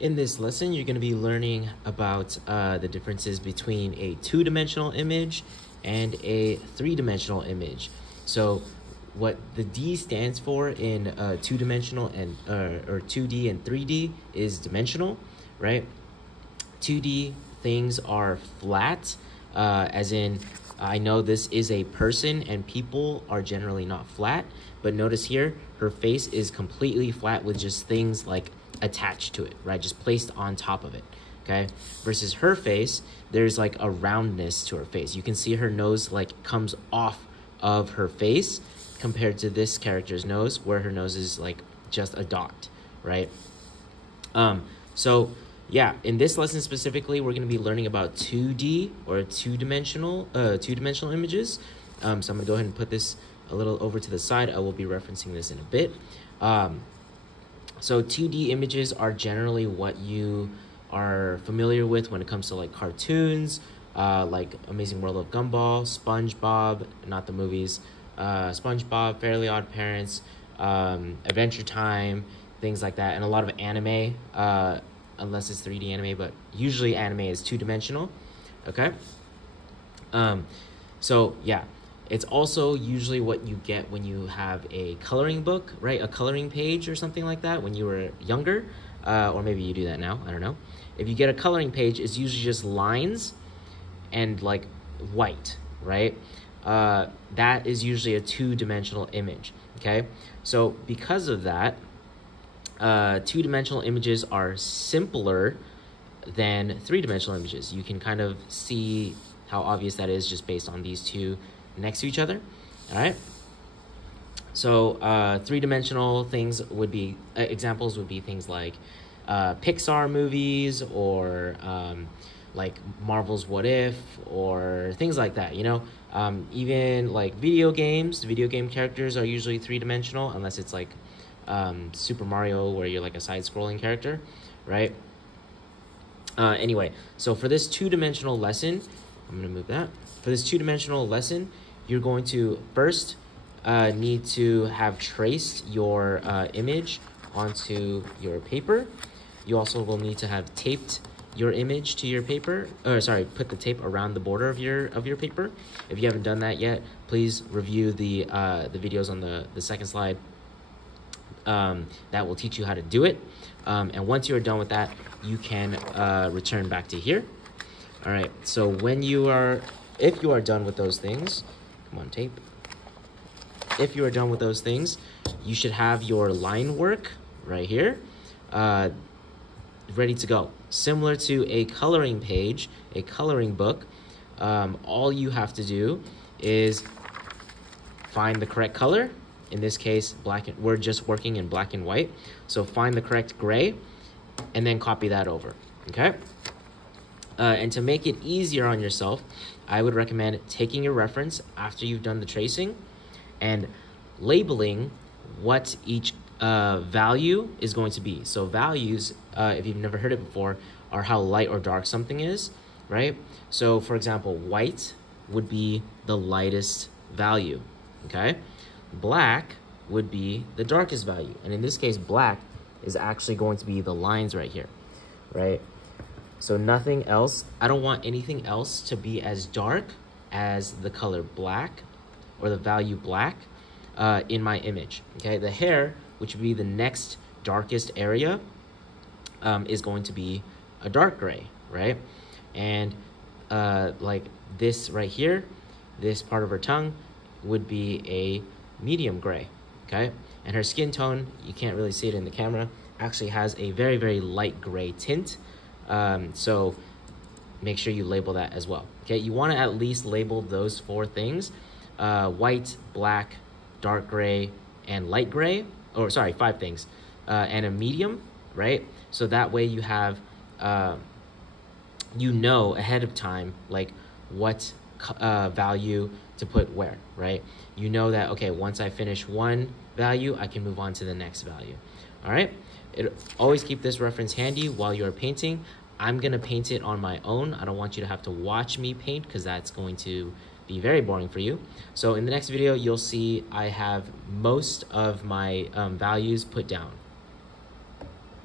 In this lesson, you're going to be learning about the differences between a two-dimensional image and a three-dimensional image. So what the D stands for in two-dimensional and or 2D and 3D is dimensional, right? 2D things are flat, as in I know this is a person and people are generally not flat, but notice here her face is completely flat with just things like attached to it, right? Just placed on top of it, okay? Versus her face, there's like a roundness to her face. You can see her nose like comes off of her face compared to this character's nose where her nose is like just a dot, right? So yeah, in this lesson specifically, we're going to be learning about 2D or two-dimensional images. So I'm going to go ahead and put this a little over to the side. I will be referencing this in a bit. So 2D images are generally what you are familiar with when it comes to like cartoons, like Amazing World of Gumball, SpongeBob, not the movies, SpongeBob, Fairly Odd Parents, Adventure Time, things like that, and a lot of anime, unless it's 3D anime, but usually anime is two-dimensional, okay? So yeah, it's also usually what you get when you have a coloring book, right? A coloring page or something like that when you were younger, or maybe you do that now, I don't know. If you get a coloring page, it's usually just lines and like white, right? That is usually a two-dimensional image, okay? So because of that, two-dimensional images are simpler than three-dimensional images. You can kind of see how obvious that is just based on these two next to each other, all right? So three-dimensional things would be, examples would be things like Pixar movies or like Marvel's What If or things like that, you know? Even like video games, video game characters are usually three-dimensional unless it's like Super Mario where you're like a side-scrolling character, right? Anyway, so for this two-dimensional lesson, I'm gonna move that. For this two-dimensional lesson, you're going to first need to have traced your image onto your paper. You also will need to have taped your image to your paper, or sorry, put the tape around the border of your paper. If you haven't done that yet, please review the videos on the second slide. That will teach you how to do it. And once you're done with that, you can return back to here. All right, so if you are done with those things, come on, tape. If you are done with those things, you should have your line work right here, ready to go. Similar to a coloring page, a coloring book, all you have to do is find the correct color. In this case, we're just working in black and white. So find the correct gray and then copy that over, okay? And to make it easier on yourself, I would recommend taking your reference after you've done the tracing and labeling what each value is going to be. So values, if you've never heard it before, are how light or dark something is, right? So for example, white would be the lightest value, okay? Black would be the darkest value. And in this case, black is actually going to be the lines right here, right? So nothing else, I don't want anything else to be as dark as the color black or the value black in my image, okay? The hair, which would be the next darkest area, is going to be a dark gray, right? And like this right here, this part of her tongue would be a medium gray, okay? And her skin tone, you can't really see it in the camera, actually has a very, very light gray tint. So make sure you label that as well, okay? You want to at least label those four things, white, black, dark gray, and light gray, or sorry, five things, and a medium, right? So that way you have, you know ahead of time, like what value to put where, right? You know that, okay, once I finish one value, I can move on to the next value, all right? Always keep this reference handy while you're painting. I'm gonna paint it on my own. I don't want you to have to watch me paint because that's going to be very boring for you. So in the next video, you'll see I have most of my values put down.